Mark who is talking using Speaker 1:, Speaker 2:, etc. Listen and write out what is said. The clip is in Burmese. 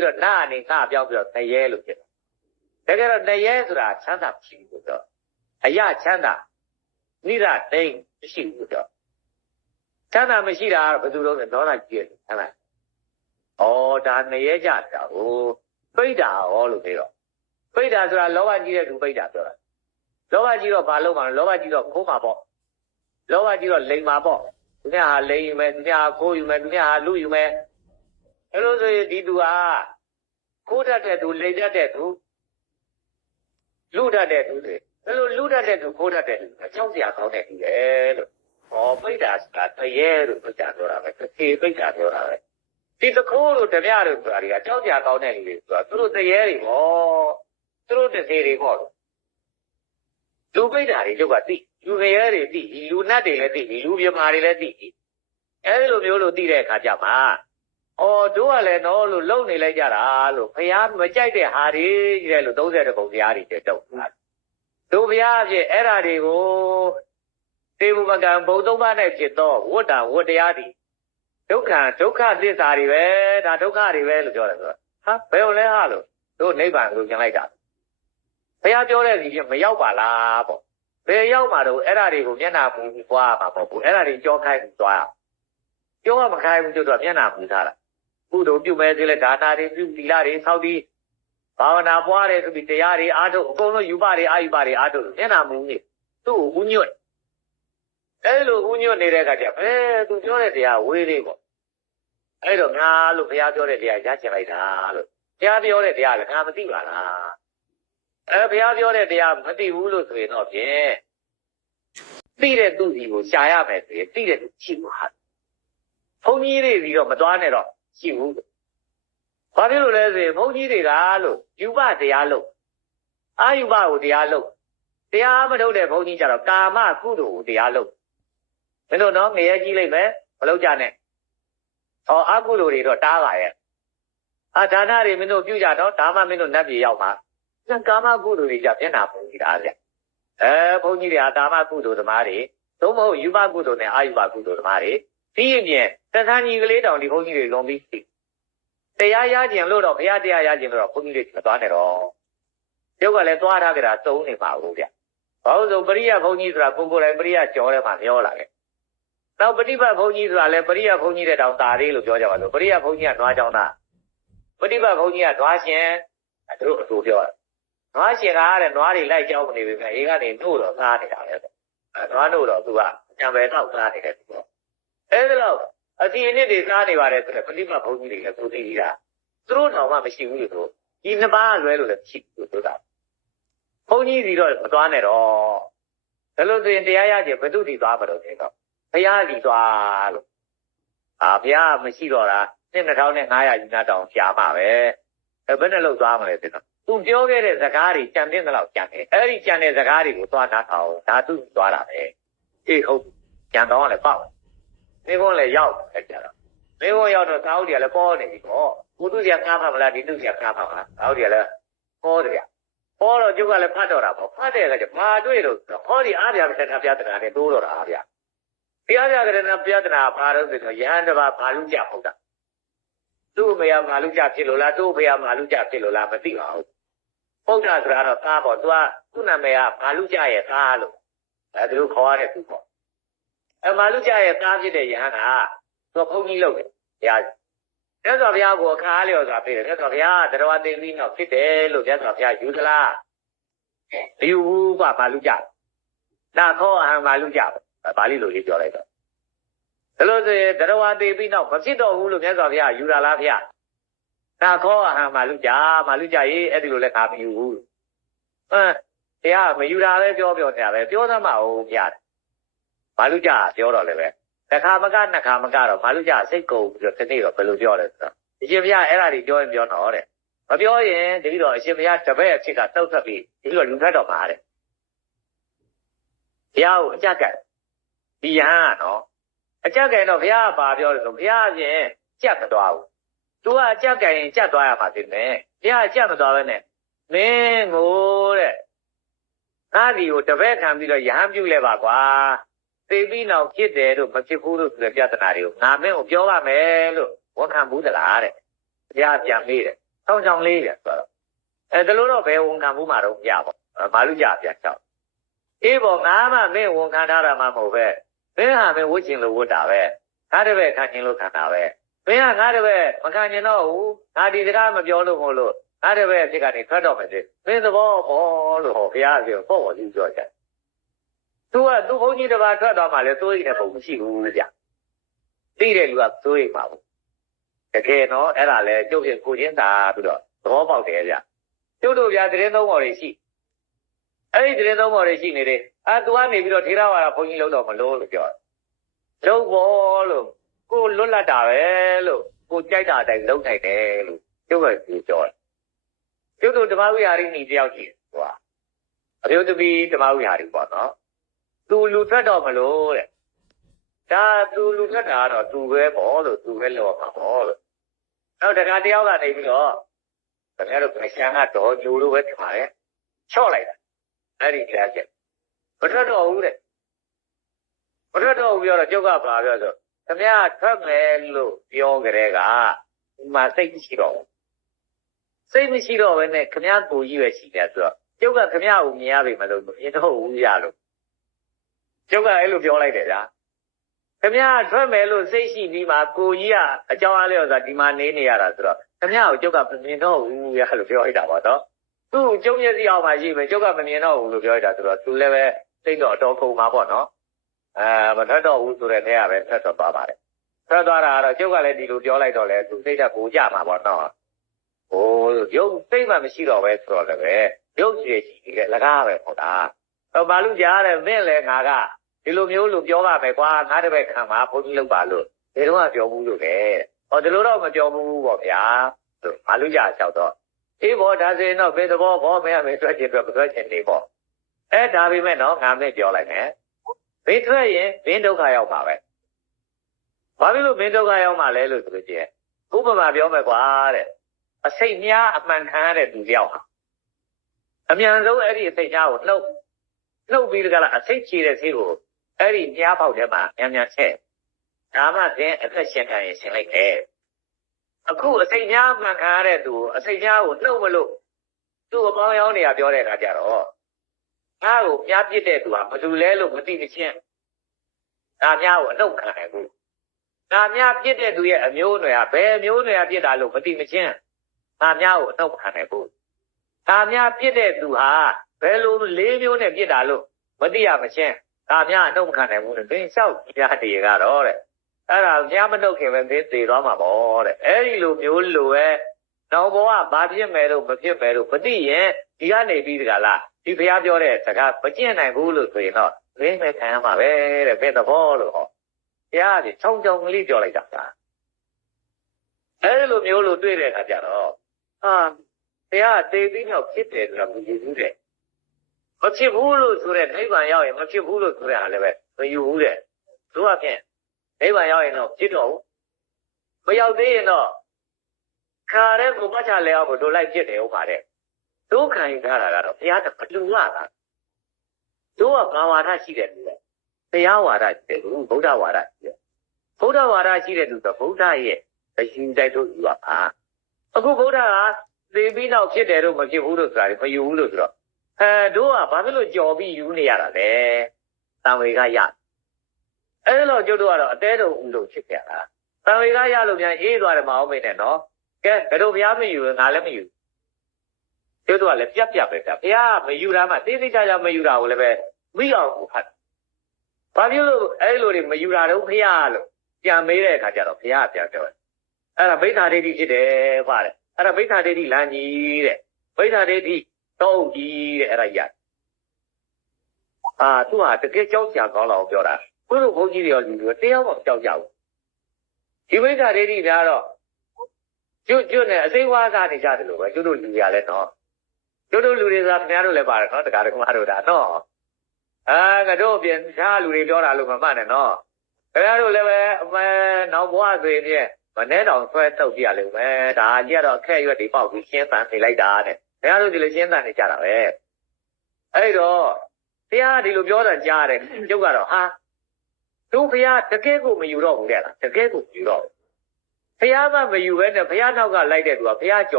Speaker 1: ပြီးတော့နာအနေငါပြောင်းပြီးတော့တရဲလို့ဖြစ်တယ်တကယ်တော့တရဲဆိုတာချမ်းသာမရှိဘူးတော့အရချမ်းသာနိရတိန်မရှိဘူးတော့ချမ်းသာမရှိတာကဘယ်သူလုံးလဲဒေါသကြီးတယ်ဟဲ့လားဩဒါနရဲကြတာဟိုပိဋ္ဌာဟောလို့ပြောတော့ပိဋ္ဌာဆိုတာလောဘကြီးတဲ့သူပိဋ္ဌာပြောတာလောဘကြီးတော့ဘာလို့မှလောဘကြီးတော့ခိုးမှာပေါ့လောဘကြီးတော့လိန်မှာပေါ့သူများဟာလိန်ယူမယ်သူများဟာခိုးယူမယ်သူများဟာလူယူမယ် အဲလိုဆိုရင်ဒီသူဟာခိုးတတ်တဲ့သူလိန်တတ်တဲ့သူလူတတ်တဲ့သူတွေအဲလိုလူတတ်တဲ့သူခိုးတတ်တဲ့သူအကြောင်းစရာကောင်းတဲ့သူလေလို့ဟောပိဋ္ဌာဆိုတာတရေလို့ပိဋ္ဌာပြောတာပဲသေပိဋ္ဌာပြောတာပဲဒီသခိုးတို့တပြတို့ဆိုတာတွေကအကြောင်းစရာကောင်းတဲ့လူတွေဆိုတာသူတို့တရေတွေဟောသူတို့တစေတွေဟောလူပိဋ္ဌာတွေကျုပ်ကသိလူငရဲတွေသိလူနတ်တွေလည်းသိလူပြမာတွေလည်းသိအဲဒီလိုမျိုးလို့သိတဲ့အခါကျမှ အော်တို့ကလည်းနော်လို့လုံနေလိုက်ကြတာလို့ဖះမကြိုက်တဲ့ဟာတွေတဲ့လို့30ပုံတရားတွေတက်တော့တို့ဘုရားအဖြစ်အဲ့ဓာတွေကိုသေဘုမကံဘုံသုံးပါးနဲ့ဖြစ်တော့ဝတ္တဝတ္တရားတွေဒုက္ခဒုက္ခသစ္စာတွေပဲဒါဒုက္ခတွေပဲလို့ပြောတယ်ဆိုတော့ဟာဘယ်လိုလဲဟာလို့တို့နိဗ္ဗာန်ကိုကျင်လိုက်တာဘုရားပြောတဲ့စီချင်းမရောက်ပါလားပေါ့ဘယ်ရောက်မှာတော့အဲ့ဓာတွေကိုမျက်နှာမူပြီးသွားမှာပေါ့ဘူးအဲ့ဓာတွေကြောခိုင်းပြီးသွားပြောမခိုင်းဘူးကျွတ်တော့မျက်နှာမူထားတာ ကုသိုလ်ပြုမဲ့သေးလဲဒါနာတွေပြုသီလတွေဆောက်ပြီးဘာဝနာပွားတယ်ဆိုပြီးတရားတွေအားထုတ်အကုန်လုံးယူပါတွေအာယူပါတွေအားထုတ်မျက်နှာမူနေသူ့ကိုဥညွတ်အဲ့လိုဥညွတ်နေတဲ့အခါကျဘယ်သူပြောတဲ့တရားဝေးလေးပေါ့အဲ့တော့ငါလို့ဘုရားပြောတဲ့တရားရချင်လိုက်တာလို့ဘုရားပြောတဲ့တရားလည်းငါမသိပါလားအဲဘုရားပြောတဲ့တရားမသိဘူးလို့ဆိုရင်တော့ဖြင့်သိတဲ့သူစီကိုရှာရမယ်ဆိုရင်သိတဲ့သူရှိမှာဘုန်းကြီးတွေစီတော့မသွားနဲ့တော့ ရှိဘူးဘာဖြစ်လို့လဲဆိုရင်ဘုန်းကြီးတွေကလို့ယူပတရားလို့အာယူပကိုတရားလို့တရားမထုတ်တဲ့ဘုန်းကြီးကြတော့ကာမကုသိုလ်ကိုတရားလို့မင်းတို့တော့ငရဲကြီးလိုက်မယ်မလုပ်ကြနဲ့ဟောအကုသိုလ်တွေတော့တားပါရဲ့အာဒါနတွေမင်းတို့ပြုကြတော့ဒါမှမင်းတို့နတ်ပြည်ရောက်မှာကာမကုသိုလ်တွေကြမျက်နှာပုံကြည့်တာဗျအဲဘုန်းကြီးတွေကကာမကုသိုလ်သမားတွေသို့မဟုတ်ယူပကုသိုလ်နဲ့အာယူပကုသိုလ်သမားတွေ ပြီးရင်ပြန်တသန်းကြီးကလေးတောင်ဒီဘုန်းကြီးတွေလုံးပြီးတရားရခြင်းလို့တော့ဘုရားတရားရခြင်းလို့တော့ဘုန်းကြီးတွေမသွားနဲ့တော့ကျုပ်ကလည်းသွားထားကြတာသုံးနေပါဘူးဗျဘာလို့ဆိုပရိယဘုန်းကြီးဆိုတာပုဂ္ဂိုလ်တိုင်းပရိယကြောထဲမှာပြောလာခဲ့နောက်ပฏิပတ်ဘုန်းကြီးဆိုတာလည်းပရိယဘုန်းကြီးတဲ့တောင်တာလေးလို့ပြောကြပါလို့ပရိယဘုန်းကြီးကနွားကြောင်းသားပฏิပတ်ဘုန်းကြီးကနွားရှင်သူတို့အတူပြောတာနွားရှင်ကားတဲ့နွားတွေလိုက်ကြောင်းနေပြီပဲအေးကနေနှုတ်တော့သားနေတာပဲအဲနွားနှုတ်တော့သူကအံပဲတော့သားနေတယ်သူက အဲဒါတော့အစီအနစ်တွေစားနေပါတယ်ဆိုတော့ပฏิပတ်ဘုန်းကြီးတွေလည်းသူသိကြတာသူတို့တော့မှမရှိဘူးလို့ဒီနှစ်ပါးလွဲလို့လည်းရှိလို့ဆိုတာဘုန်းကြီးစီတော့မသွားနဲ့တော့ဒါလို့ဆိုရင်တရားရခြင်းဘယ်သူတည်သွားမလို့ဆိုတော့ဘုရားစီသွားလို့အာဘုရားမရှိတော့တာနှစ်2500ယူနာတောင်ရှားမှာပဲအဲဘယ်နဲ့လို့သွားမလဲဆိုတော့သူပြောခဲ့တဲ့စကားတွေကြံတဲ့လောက်ကြံတယ်အဲ့ဒီကြံတဲ့စကားတွေကိုသွားနားထောင်ဒါသူသွားတာပဲအေးဟုတ်ကြံတော့လည်းပေါ့ မိဘလည်းရောက်တယ်ကြတော့မိဘရောက်တော့သာဝတိကလည်းပေါ်နေပြီပေါ့ဘုသူကြီးကငါးဖတ်မလားဒီသူကြီးကငါးဖတ်မလားသာဝတိကလည်းပေါ်တယ်ဟောတော့ကျုပ်ကလည်းဖတ်တော့တာပေါ့ဖတ်တဲ့အခါကျမာတွေ့လို့ဟောဒီအားပြပထနာပြတနာနဲ့တိုးတော့တာအားပြတရားပြကရဏပြတနာဘာလို့ဆိုတော့ယဟန်တပါဘာလူကြဟုတ်တာသူ့အမေကဘာလူကြဖြစ်လို့လားသူ့အဖေကဘာလူကြဖြစ်လို့လားမသိပါဘူးဟုတ်တာဆိုတာတော့သားပေါ့သူကသူ့နာမည်ကဘာလူကြရဲ့သားလို့အဲသူတို့ခေါ်ရတဲ့သူပေါ့ အဲဘာလူကြရဲ့သားဖြစ်တဲ့ယဟန်ကသူကဘုန်းကြီးလုပ်တယ်တရားမြတ်စွာဘုရားကိုအခါလျော်စွာပြေတယ်မြတ်စွာဘုရားတရားသိပြီးတော့ဖြစ်တယ်လို့မြတ်စွာဘုရားယူသလားအယူဘူးကဘာလူကြနာခောအဟံဘာလူကြပါဠိလိုလေးပြောလိုက်တော့ဒါလို့ဆိုရင်တရားသိပြီးတော့မဖြစ်တော့ဘူးလို့မြတ်စွာဘုရားယူတာလားဘုရားနာခောအဟံဘာလူကြဘာလူကြရေးအဲ့ဒီလိုလည်းငါမယူဘူးဟမ်တရားမယူတာပဲပြောပြောနေတာပဲပြောသမှာဟုတ်ဘုရား ဘာလူကြပြောတော့လည်းပဲတစ်ခါမကနှစ်ခါမကတော့ဘာလို့ကြစိတ်ကုန်ပြီးတော့ဒီနေ့တော့ဘယ်လိုပြောလဲဆိုတော့အရှင်ဘုရားအဲ့ဒါတွေပြောရင်ပြောတော့တဲ့မပြောရင်တတိတော့အရှင်ဘုရားတပည့်အဖြစ်ကတောက်ထွက်ပြီးဒီလိုလူထွက်တော့မှာတဲ့ဘုရားကိုအကြက်ကဒီယဟန်ကနော်အကြက်ကင်တော့ဘုရားကဘာပြောလဲဆိုဘုရားရှင်ကြက်မသွားဘူးသူကအကြက်ကင်ကြက်သွားရမှာသိမယ်ဘုရားကြက်မသွားပဲနဲ့မင်းကိုတဲ့ငါဒီကိုတပည့်ခံပြီးတော့ယဟန်ပြုလဲပါကွာ သိပြီးနောက်ဖြစ်တယ်လို့မဖြစ်ဘူးလို့ဆိုတဲ့ပြဿနာတွေကိုငါမင်းကိုပြောပါမယ်လို့ဝန်ခံဘူးသလားတဲ့ဘုရားပြန်မေးတယ်ဆောင်းချောင်းလေးပြန်ဆိုတော့အဲဒါလို့တော့ဘယ်ဝန်ခံမှုမှာတော့ပြပါဘာလို့ကြပြန်ချောက်အေးပေါ့ငါမှမင်းဝန်ခံထားတာမှမဟုတ်ပဲမင်းဟာမင်းဝတ်ချင်လို့ဝတ်တာပဲငါတပည့်ခံချင်လို့ခံတာပဲမင်းကငါတပည့်မခံချင်တော့ဘူးငါဒီစကားမပြောလို့မဟုတ်လို့ငါတပည့်ဖြစ်ကနေထွက်တော့မယ်လေမင်းသဘောပေါ်လို့ဟောဘုရားပြောပေါ့ပေါ်ပြီးပြောကြ သူကသူ့ဘုန်းကြီးတစ်ပါးထွက်သွားမှလည်းစိုးရိမ်တဲ့ပုံမရှိဘူးဗျသိတဲ့လူကစိုးရိမ်ပါဘူးတကယ်တော့အဲ့ဒါလဲကျုပ်ဖြစ်ကိုချင်းသာပြီးတော့သဘောပေါက်တယ်ဗျကျုပ်တို့ဗျာသတင်းသုံးပေါ်တွေရှိအဲ့ဒီသတင်းသုံးပေါ်တွေရှိနေတယ်အာသူကနေပြီးတော့ထေရဝါဒဘုန်းကြီးလုံးတော့မလို့လို့ပြောတယ်လုံးပေါ်လို့ကိုလွတ်လပ်တာပဲလို့ကိုကြိုက်တာအတိုင်းလုံးနိုင်တယ်လို့ကျုပ်ကပြောတယ်ကျုပ်တို့ဓမ္မဝိဟာရီနေတယောက်ရှိတယ်ဟိုကအမျိုးသမီးဓမ္မဝိဟာရီပေါ့နော် သူလူထွက်တော့မလို့တဲ့ဒါသူလူထွက်တာကတော့သူပဲပေါ့လို့သူပဲလောမှာပေါ့လို့နောက်တခါတယောက်ကနေပြီးတော့ခင်ဗျားတို့ခရစ်ယာန်ကတော့လူလိုပဲထင်ပါတယ်ချော့လိုက်တာအဲ့ဒီတရားချက်မထွက်တော့ဘူးတဲ့မထွက်တော့ဘူးပြောတော့ကျုပ်ကပါပြောဆိုခင်ဗျားထွက်မယ်လို့ပြောကြတဲ့ကဒီမှာစိတ်မရှိတော့ဘူးစိတ်မရှိတော့ဘဲနဲ့ခင်ဗျားကိုကြီးပဲရှိတယ်ဆိုတော့ကျုပ်ကခင်ဗျားကိုမြင်ရပြီမလို့မြင်တော့ဘူးရလို့ ကျုပ်ကအဲ့လိုပြောလိုက်တယ်ဗျာခင်ဗျားထွက်မယ်လို့စိတ်ရှိပြီးမှကိုကြီးကအကြောင်းအားလျော်စွာဒီမှာနေနေရတာဆိုတော့ခင်ဗျားကိုကျုပ်ကမမြင်တော့ဘူးရလို့ပြောလိုက်တာပေါ့နော်သူ့ကျုံမျက်စိအောင်မှရှိမယ်ကျုပ်ကမမြင်တော့ဘူးလို့ပြောလိုက်တာဆိုတော့သူလည်းပဲစိတ်တော့အတော်ကုန်မှာပေါ့နော်အဲမထွက်တော့ဘူးဆိုတဲ့ထဲကပဲထွက်တော့သွားပါတယ်ထွက်သွားတာကတော့ကျုပ်ကလည်းဒီလိုပြောလိုက်တော့လေသူစိတ်ဓာတ်ကိုကြမှာပေါ့နော်ဟိုရုပ်စိတ်မှမရှိတော့ပဲဆိုတော့လည်းပဲရုပ်ရှိရှိတယ်လကားပဲဟုတ်တာဟောဘာလို့ကြားတယ်မင်းလည်းငါက ဒီလိုမျိုးလို့ပြောပါမယ်ကွာငါတပည့်ခံမှာဘုန်းကြီးလောက်ပါလို့ဒီတော့ကပြောဘူးလို့ပဲဟောဒီလိုတော့မပြောဘူးပေါ့ဗျာလို့ဘာလို့ကြားလျှောက်တော့အေးဘောဒါဆိုရင်တော့ဘယ်သဘောဘောမရမယ်တွေ့ချင်တော့တွေ့ချင်နေပေါ့အဲဒါပေမဲ့တော့ငါမဲ့ပြောလိုက်မယ်ဘေးထွက်ရင်ဘင်းဒုက္ခရောက်ပါပဲဘာဖြစ်လို့ဘင်းဒုက္ခရောက်မှာလဲလို့ဆိုလို့ချင်းဥပမာပြောမယ်ကွာတဲ့အစိတ်များအမှန်ခံရတဲ့သူတယောက်ဟာအမြန်ဆုံးအဲ့ဒီအစိတ်များကိုနှုတ်နှုတ်ပြီးတကလားအစိတ်ချီတဲ့ဆေးကို အဲ့ဒီညားပေါက်ထဲမှာမြန်မြန်ချက်ဒါမှသင်အသက်ရှင်ခံရင်ရှင်လိုက်တယ်အခုအစိတ်များမှန်ခံရတဲ့သူအစိတ်များကိုနှုတ်မလို့သူ့အပေါင်းရောင်းနေရပြောတဲ့အခါကျတော့ငါ့ကိုပြားပစ်တဲ့သူကဘယ်သူလဲလို့မသိမချင်းဒါများကိုအနှုတ်ခံတယ်ကူဒါများပြစ်တဲ့သူရဲ့အမျိုးအနွယ်ကဘယ်အမျိုးအနွယ်ကပြစ်တာလို့မသိမချင်းဒါများကိုအနှုတ်ခံတယ်ကူဒါများပြစ်တဲ့သူဟာဘယ်လိုလေးမျိုးနဲ့ပြစ်တာလို့မသိရမချင်း ဒါများအနှုတ်ခံတယ်ဘူးလေသင်လျှောက်ပြတွေကတော့တဲ့အဲ့ဒါကြားမနှုတ်ခင်ပဲသင်သေသွားမှာပေါ့တဲ့အဲ့ဒီလိုမျိုးလိုပဲနောက်ဘဝဘာဖြစ်မယ်လို့မဖြစ်မယ်လို့မသိရင်ဒီကနေပြီးတကလားဒီဘုရားပြောတဲ့စကားမကျင့်နိုင်ဘူးလို့ဆိုရင်တော့ရင်းမဲ့ခံရမှာပဲတဲ့ဘယ်သဘောလို့ဟောဘုရားကချောင်းချောင်းကလေးပြောလိုက်တာကအဲ့ဒီလိုမျိုးလို့တွေ့တဲ့အခါကျတော့ဟာဘုရားတေပြီးတော့ဖြစ်တယ်ဆိုတာမယူဘူးတဲ့ မဖြစ်ဘူးလို့ဆိုတဲ့နိဗ္ဗာန်ရောက်ရင်မဖြစ်ဘူးလို့ဆိုတဲ့ဟာလည်းပဲမယူဘူးတဲ့သူကဖြင့်နိဗ္ဗာန်ရောက်ရင်တော့ဖြစ်တော့ဘူးမရောက်သေးရင်တော့ခါတဲ့ကိုပတ်ချလဲအောင်ကိုတို့လိုက်ဖြစ်တယ်ဟုတ်ပါတဲ့ဒုက္ခံယူထားတာကတော့ဘုရားကဘလူရတာတို့ကဘာဝါဒရှိတယ်လူလဲဘုရားဝါဒရှိတယ်လူဗုဒ္ဓဝါဒရှိတယ်ဗုဒ္ဓဝါဒရှိတဲ့လူဆိုဗုဒ္ဓရဲ့အရှင်တိုက်တို့ယူပါအခုဗုဒ္ဓကသေပြီးနောက်ဖြစ်တယ်လို့မဖြစ်ဘူးလို့ဆိုတာမယူဘူးလို့ဆိုတော့ အဲတို့ကဘာဖြစ်လို့ကြော်ပြီးယူနေရတာလဲတံဝေကရအဲ့လိုကျုပ်တို့ကတော့အတဲတော်ဦးလို့ဖြစ်ခဲ့တာတံဝေကရလို့များအေးသွားတယ်မအောင်မိနဲ့နော်ကဲဘယ်လိုဘုရားမယူငါလည်းမယူကျုပ်တို့ကလည်းပြက်ပြက်ပဲဗျဘုရားမယူတာမှတေးသေးချာချာမယူတာကိုလည်းပဲမိအောင်ကိုဖတ်ဘာဖြစ်လို့အဲ့လိုတွေမယူတာတော့ဘုရားလို့ပြန်မေးတဲ့အခါကျတော့ဘုရားပြန်ပြောတယ်အဲ့ဒါဗိဓာဒိဋ္ဌိဖြစ်တယ်ပါတယ်အဲ့ဒါဗိဓာဒိဋ္ဌိလမ်းကြီးတဲ့ဗိဓာဒိဋ္ဌိ တောင်းကြီးတဲ့အဲ့ဒါရအာသူကတကယ်ကြောက်ကြကောင်းတော့ပြောတာဘုရားဘုန်းကြီးတွေရောလူတွေတရားမှကြောက်ကြဘူးဒီဝိဓာဒိဋ္ဌိများတော့ကျွတ်ကျွတ်နဲ့အစိမ့်ဝါးစားနေကြတယ်လို့ပဲကျွတ်တို့လူရလဲနော်ကျွတ်တို့လူတွေစားခင်ဗျားတို့လည်းပါတယ်နော်တကားတကမတို့ဒါနော်အာကတော့ပြင်တခြားလူတွေပြောတာလို့မမှတ်နဲ့နော်ခင်ဗျားတို့လည်းပဲအမဲနောက်ဘဝဆိုရင်ဖြင့်မနဲ့တောင်ဆွဲတုတ်ပြရလိမ့်မယ်ဒါကြက်တော့အခက်ရွက်တွေပေါက်ပြီးရှင်းတန်နေလိုက်တာတဲ့ ခင်ဗျားတို့ဒီလိုရှင်းတန်နေကြတာပဲအဲ့တော့တရားဒီလိုပြောတာကြားတယ်ကျုပ်ကတော့ဟာတို့ဘုရားတကယ်ကိုမယူတော့ဘူးတဲ့လားတကယ်ကိုမယူတော့ဘုရားကမယူဘဲနဲ့ဘုရားနောက်ကလိုက်တဲ့သူကဘုရားကြော်